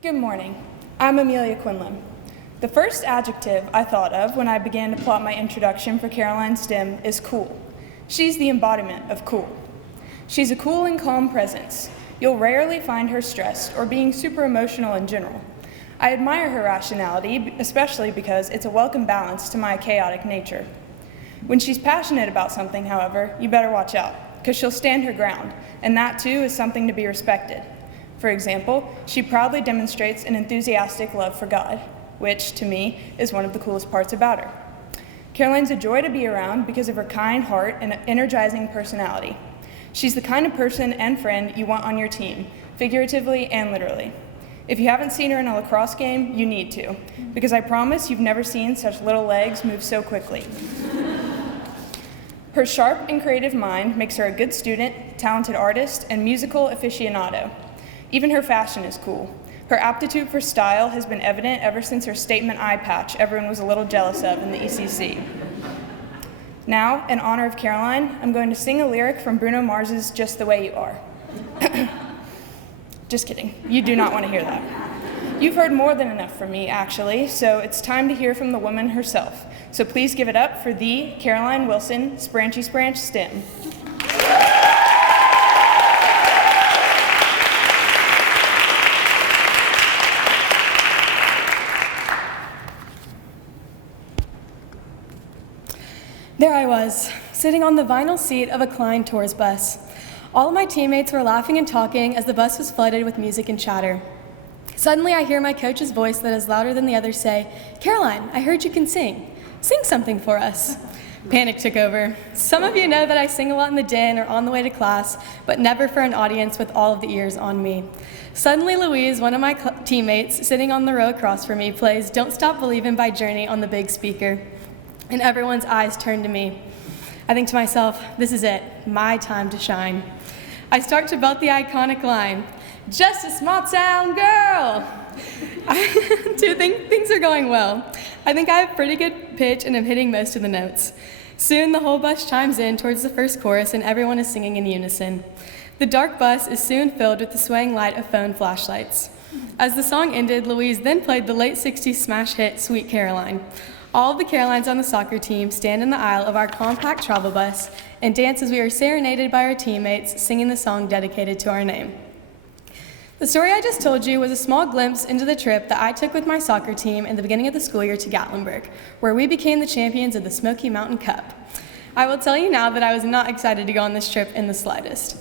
Good morning. I'm Amelia Quinlan. The first adjective I thought of when I began to plot my introduction for Caroline Stem is cool. She's the embodiment of cool. She's a cool and calm presence. You'll rarely find her stressed or being super emotional in general. I admire her rationality, especially because it's a welcome balance to my chaotic nature. When she's passionate about something, however, you better watch out, because she'll stand her ground, and that too is something to be respected. For example, she proudly demonstrates an enthusiastic love for God, which, to me, is one of the coolest parts about her. Caroline's a joy to be around because of her kind heart and energizing personality. She's the kind of person and friend you want on your team, figuratively and literally. If you haven't seen her in a lacrosse game, you need to, because I promise you've never seen such little legs move so quickly. Her sharp and creative mind makes her a good student, talented artist, and musical aficionado. Even her fashion is cool. Her aptitude for style has been evident ever since her statement eye patch everyone was a little jealous of in the ECC. Now, in honor of Caroline, I'm going to sing a lyric from Bruno Mars's Just the Way You Are. Just kidding. You do not want to hear that. You've heard more than enough from me, actually, so it's time to hear from the woman herself. So please give it up for the Caroline Wilson Spranchy Spranch Stem. There I was, sitting on the vinyl seat of a Klein Tours bus. All of my teammates were laughing and talking as the bus was flooded with music and chatter. Suddenly I hear my coach's voice that is louder than the others say, "Caroline, I heard you can sing. Sing something for us." Panic took over. Some of you know that I sing a lot in the den or on the way to class, but never for an audience with all of the ears on me. Suddenly Louise, one of my teammates, sitting on the row across from me, plays Don't Stop Believin' by Journey on the big speaker. And everyone's eyes turn to me. I think to myself, this is it, my time to shine. I start to belt the iconic line, "Just a small town girl." I do think things are going well. I think I have pretty good pitch and I'm hitting most of the notes. Soon the whole bus chimes in towards the first chorus and everyone is singing in unison. The dark bus is soon filled with the swaying light of phone flashlights. As the song ended, Louise then played the late 60s smash hit, Sweet Caroline. All of the Carolines on the soccer team stand in the aisle of our compact travel bus and dance as we are serenaded by our teammates singing the song dedicated to our name. The story I just told you was a small glimpse into the trip that I took with my soccer team in the beginning of the school year to Gatlinburg, where we became the champions of the Smoky Mountain Cup. I will tell you now that I was not excited to go on this trip in the slightest.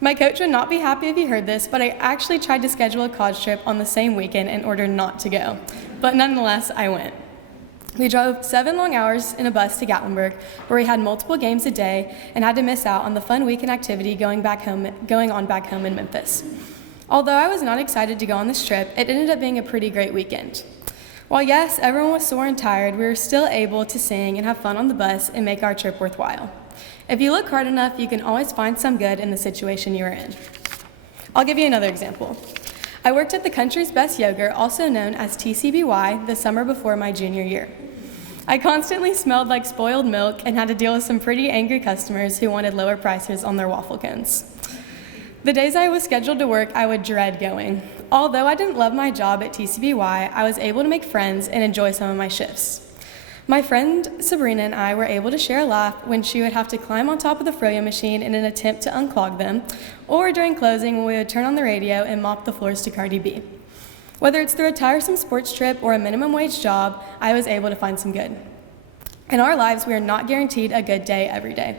My coach would not be happy if he heard this, but I actually tried to schedule a college trip on the same weekend in order not to go. But nonetheless, I went. We drove 7 long hours in a bus to Gatlinburg, where we had multiple games a day and had to miss out on the fun weekend activity going on back home in Memphis. Although I was not excited to go on this trip, it ended up being a pretty great weekend. While yes, everyone was sore and tired, we were still able to sing and have fun on the bus and make our trip worthwhile. If you look hard enough, you can always find some good in the situation you are in. I'll give you another example. I worked at the country's best yogurt, also known as TCBY, the summer before my junior year. I constantly smelled like spoiled milk and had to deal with some pretty angry customers who wanted lower prices on their waffle cones. The days I was scheduled to work, I would dread going. Although I didn't love my job at TCBY, I was able to make friends and enjoy some of my shifts. My friend Sabrina and I were able to share a laugh when she would have to climb on top of the froyo machine in an attempt to unclog them, or during closing when we would turn on the radio and mop the floors to Cardi B. Whether it's through a tiresome sports trip or a minimum wage job, I was able to find some good. In our lives, we are not guaranteed a good day every day.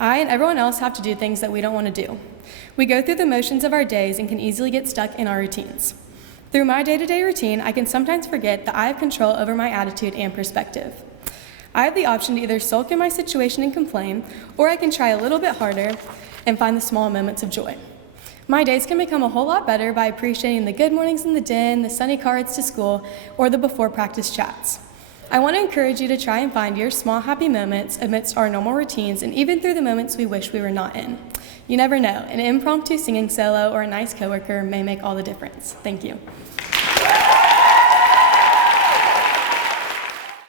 I and everyone else have to do things that we don't want to do. We go through the motions of our days and can easily get stuck in our routines. Through my day-to-day routine, I can sometimes forget that I have control over my attitude and perspective. I have the option to either sulk in my situation and complain, or I can try a little bit harder and find the small moments of joy. My days can become a whole lot better by appreciating the good mornings in the den, the sunny car rides to school, or the before practice chats. I want to encourage you to try and find your small happy moments amidst our normal routines and even through the moments we wish we were not in. You never know, an impromptu singing solo or a nice coworker may make all the difference. Thank you.